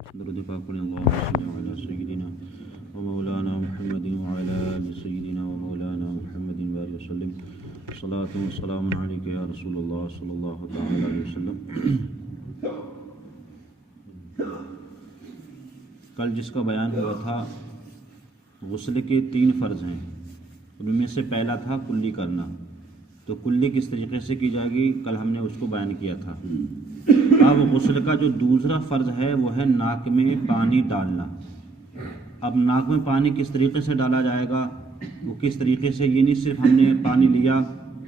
درود پاک پڑھیں اللہم صلی علی سیدنا و مولانا محمد وعلی آل سیدنا و مولانا محمد بارک وسلم صلاۃ و سلام علیک یا رسول اللہ صلی اللہ تعالی علیہ وسلم۔ کل جس کا بیان ہوا تھا غسل کے 3 فرض ہیں، ان میں سے پہلا تھا کلی کرنا، تو کلی کس طریقے سے کی جائے گی کل ہم نے اس کو بیان کیا تھا۔ اب غسل کا جو دوسرا فرض ہے وہ ہے ناک میں پانی ڈالنا۔ اب ناک میں پانی کس طریقے سے ڈالا جائے گا، وہ کس طریقے سے، یہ نہیں صرف ہم نے پانی لیا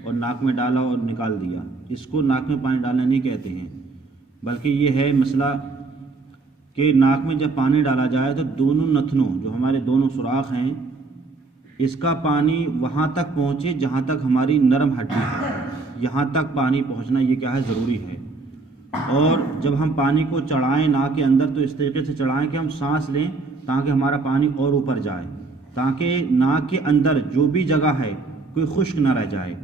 اور ناک میں ڈالا اور نکال دیا، اس کو ناک میں پانی ڈالنا نہیں کہتے ہیں، بلکہ یہ ہے مسئلہ کہ ناک میں جب پانی ڈالا جائے تو دونوں نتنوں جو ہمارے دونوں سوراخ ہیں اس کا پانی وہاں تک پہنچے جہاں تک ہماری نرم ہڈی ہے، یہاں تک پانی پہنچنا یہ کیا ہے، ضروری ہے۔ اور جب ہم پانی کو چڑھائیں ناک کے اندر تو اس طریقے سے چڑھائیں کہ ہم سانس لیں تاکہ ہمارا پانی اور اوپر جائے، تاکہ ناک کے اندر جو بھی جگہ ہے کوئی خشک نہ رہ جائے۔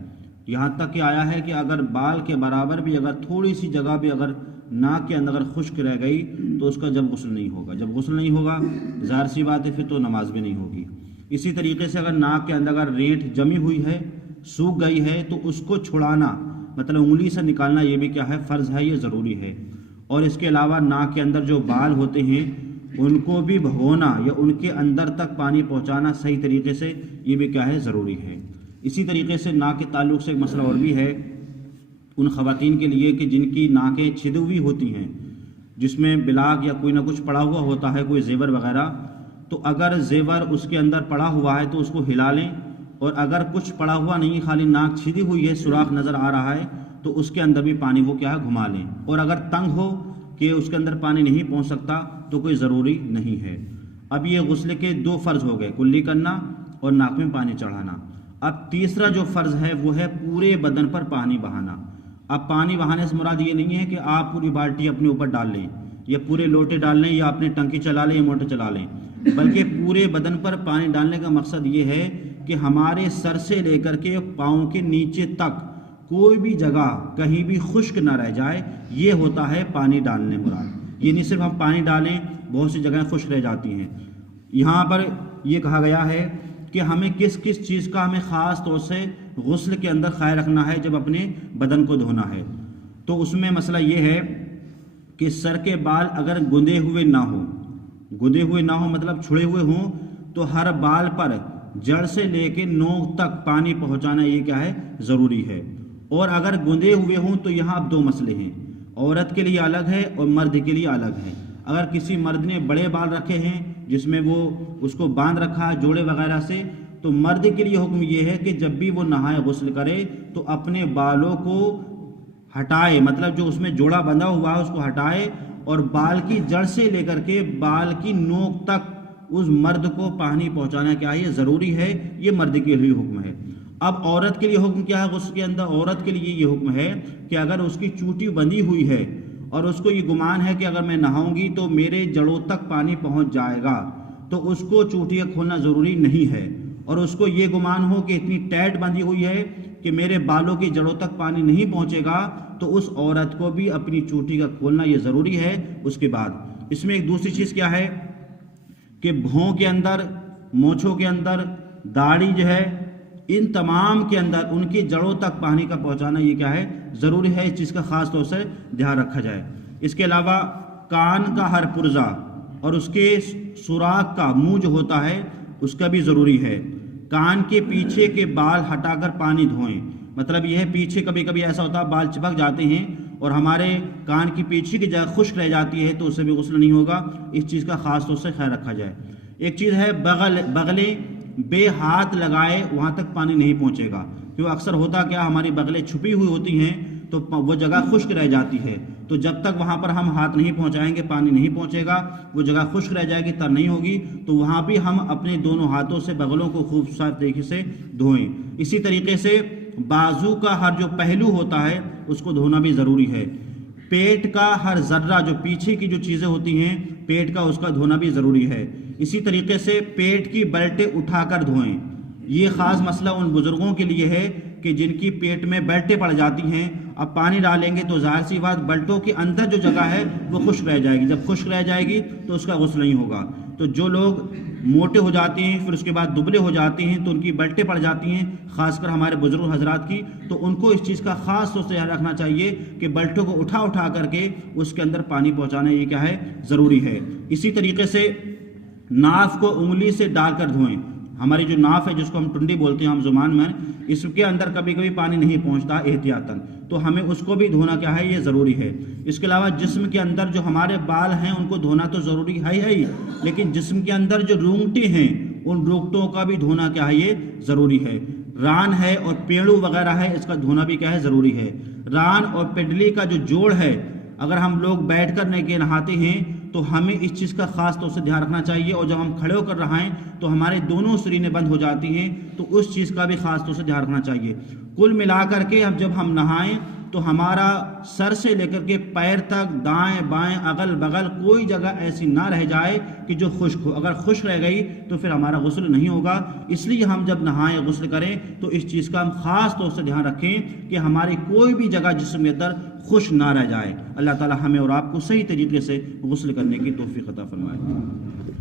یہاں تک کہ آیا ہے کہ اگر بال کے برابر بھی اگر تھوڑی سی جگہ بھی اگر ناک کے اندر اگر خشک رہ گئی تو اس کا جب غسل نہیں ہوگا، جب غسل نہیں ہوگا ظاہر سی بات ہے پھر تو نماز بھی نہیں ہوگی۔ اسی طریقے سے اگر ناک کے اندر اگر ریت جمی ہوئی ہے، سوکھ گئی ہے، تو اس کو چھڑانا مطلب انگلی سے نکالنا یہ بھی کیا ہے، فرض ہے، یہ ضروری ہے۔ اور اس کے علاوہ ناک کے اندر جو بال ہوتے ہیں ان کو بھی بھگونا یا ان کے اندر تک پانی پہنچانا صحیح طریقے سے یہ بھی کیا ہے، ضروری ہے۔ اسی طریقے سے ناک کے تعلق سے ایک مسئلہ اور بھی ہے ان خواتین کے لیے کہ جن کی ناکیں چھدی ہوئی ہوتی ہیں، جس میں بلاک یا کوئی نہ کچھ پڑا ہوا ہوتا ہے، کوئی زیور وغیرہ، تو اگر زیور اس کے اندر پڑا ہوا ہے تو اس کو ہلا لیں، اور اگر کچھ پڑا ہوا نہیں، خالی ناک چھدی ہوئی ہے، سوراخ نظر آ رہا ہے، تو اس کے اندر بھی پانی وہ کیا ہے، گھما لیں۔ اور اگر تنگ ہو کہ اس کے اندر پانی نہیں پہنچ سکتا تو کوئی ضروری نہیں ہے۔ اب یہ غسل کے 2 فرض ہو گئے، کلی کرنا اور ناک میں پانی چڑھانا۔ اب تیسرا جو فرض ہے وہ ہے پورے بدن پر پانی بہانا۔ اب پانی بہانے سے مراد یہ نہیں ہے کہ آپ پوری بالٹی اپنے اوپر ڈال لیں یا پورے لوٹے ڈال لیں یا اپنی ٹنکی چلا لیں یا موٹر چلا لیں، بلکہ پورے بدن پر پانی ڈالنے کا مقصد یہ ہے کہ ہمارے سر سے لے کر کے پاؤں کے نیچے تک کوئی بھی جگہ کہیں بھی خشک نہ رہ جائے، یہ ہوتا ہے پانی ڈالنے مراد۔ یہ نہیں صرف ہم پانی ڈالیں، بہت سی جگہیں خشک رہ جاتی ہیں۔ یہاں پر یہ کہا گیا ہے کہ ہمیں کس کس چیز کا ہمیں خاص طور سے غسل کے اندر خیال رکھنا ہے جب اپنے بدن کو دھونا ہے، تو اس میں مسئلہ یہ ہے کہ سر کے بال اگر گندے ہوئے نہ ہوں مطلب چھڑے ہوئے ہوں، تو ہر بال پر جڑ سے لے کے نوک تک پانی پہنچانا یہ کیا ہے، ضروری ہے۔ اور اگر گندے ہوئے ہوں تو یہاں اب 2 مسئلے ہیں، عورت کے لیے الگ ہے اور مرد کے لیے الگ ہے۔ اگر کسی مرد نے بڑے بال رکھے ہیں جس میں وہ اس کو باندھ رکھا ہے جوڑے وغیرہ سے، تو مرد کے لیے حکم یہ ہے کہ جب بھی وہ نہائے غسل کرے تو اپنے بالوں کو ہٹائے، مطلب جو اس میں جوڑا بندھا ہوا ہے اس کو ہٹائے، اور بال کی جڑ سے لے کر کے بال کی نوک تک اس مرد کو پانی پہنچانا کیا ہے، یہ ضروری ہے، یہ مرد کے لیے حکم ہے۔ اب عورت کے لیے حکم کیا ہے غسل کے اندر؟ عورت کے لیے یہ حکم ہے کہ اگر اس کی چوٹی بندھی ہوئی ہے اور اس کو یہ گمان ہے کہ اگر میں نہاؤں گی تو میرے جڑوں تک پانی پہنچ جائے گا، تو اس کو چوٹی کا کھولنا ضروری نہیں ہے۔ اور اس کو یہ گمان ہو کہ اتنی ٹائٹ بندھی ہوئی ہے کہ میرے بالوں کی جڑوں تک پانی نہیں پہنچے گا، تو اس عورت کو بھی اپنی چوٹی کا کھولنا یہ ضروری ہے۔ اس کے بعد اس میں ایک دوسری چیز کیا ہے کہ بھوں کے اندر، مونچھوں کے اندر، داڑھی جو ہے، ان تمام کے اندر ان کی جڑوں تک پانی کا پہنچانا یہ کیا ہے، ضروری ہے۔ اس چیز کا خاص طور سے دھیان رکھا جائے۔ اس کے علاوہ کان کا ہر پرزہ اور اس کے سوراخ کا منہ جو ہوتا ہے اس کا بھی ضروری ہے۔ کان کے پیچھے کے بال ہٹا کر پانی دھوئیں، مطلب یہ ہے پیچھے کبھی کبھی ایسا ہوتا ہے بال چپک جاتے ہیں اور ہمارے کان کی پیچھے کی جگہ خشک رہ جاتی ہے تو اسے بھی غسل نہیں ہوگا، اس چیز کا خاص طور سے خیال رکھا جائے۔ ایک چیز ہے بغلیں بے ہاتھ لگائے وہاں تک پانی نہیں پہنچے گا، کیوں اکثر ہوتا کیا ہماری بغلیں چھپی ہوئی ہوتی ہیں تو وہ جگہ خشک رہ جاتی ہے، تو جب تک وہاں پر ہم ہاتھ نہیں پہنچائیں گے پانی نہیں پہنچے گا، وہ جگہ خشک رہ جائے گی، تر نہیں ہوگی، تو وہاں بھی ہم اپنے دونوں ہاتھوں سے بغلوں کو خوب صاف طریقے سے دھوئیں۔ اسی طریقے سے بازو کا ہر جو پہلو ہوتا ہے اس کو دھونا بھی ضروری ہے۔ پیٹ کا ہر ذرہ، جو پیچھے کی جو چیزیں ہوتی ہیں پیٹ کا، اس کا دھونا بھی ضروری ہے۔ اسی طریقے سے پیٹ کی بلٹیں اٹھا کر دھوئیں۔ یہ خاص مسئلہ ان بزرگوں کے لیے ہے کہ جن کی پیٹ میں بلٹیں پڑ جاتی ہیں، اب پانی ڈالیں گے تو ظاہر سی بات بلٹوں کے اندر جو جگہ ہے وہ خشک رہ جائے گی، جب خشک رہ جائے گی تو اس کا غسل نہیں ہوگا۔ تو جو لوگ موٹے ہو جاتے ہیں پھر اس کے بعد دبلے ہو جاتے ہیں تو ان کی بلٹیں پڑ جاتی ہیں، خاص کر ہمارے بزرگ حضرات کی، تو ان کو اس چیز کا خاص طور سے خیال رکھنا چاہیے کہ بلٹوں کو اٹھا کر کے اس کے اندر پانی پہنچانا یہ کیا ہے، ضروری ہے۔ اسی طریقے سے ناف کو انگلی سے ڈال کر دھوئیں۔ ہماری جو ناف ہے جس کو ہم ٹنڈی بولتے ہیں عام زبان میں، اس کے اندر کبھی کبھی پانی نہیں پہنچتا احتیاطاً، تو ہمیں اس کو بھی دھونا کیا ہے، یہ ضروری ہے۔ اس کے علاوہ جسم کے اندر جو ہمارے بال ہیں ان کو دھونا تو ضروری ہے ہی، لیکن جسم کے اندر جو رونگٹے ہیں ان رونگٹوں کا بھی دھونا کیا ہے، یہ ضروری ہے۔ ران ہے اور پیڑو وغیرہ ہے، اس کا دھونا بھی کیا ہے، ضروری ہے۔ ران اور پنڈلی کا جو جوڑ ہے، اگر ہم لوگ بیٹھ کر نہاتے ہیں تو ہمیں اس چیز کا خاص طور سے دھیان رکھنا چاہیے، اور جب ہم کھڑے ہو کر نہائیں تو ہمارے دونوں سرینے بند ہو جاتی ہیں، تو اس چیز کا بھی خاص طور سے دھیان رکھنا چاہیے۔ کل ملا کر کے جب ہم نہائیں تو ہمارا سر سے لے کر کے پیر تک، دائیں بائیں اگل بغل کوئی جگہ ایسی نہ رہ جائے کہ جو خشک ہو، اگر خشک رہ گئی تو پھر ہمارا غسل نہیں ہوگا۔ اس لیے ہم جب نہائیں غسل کریں تو اس چیز کا ہم خاص طور سے دھیان رکھیں کہ ہماری کوئی بھی جگہ جسم کے اندر خشک نہ رہ جائے۔ اللہ تعالی ہمیں اور آپ کو صحیح طریقے سے غسل کرنے کی توفیق عطا فرمائے۔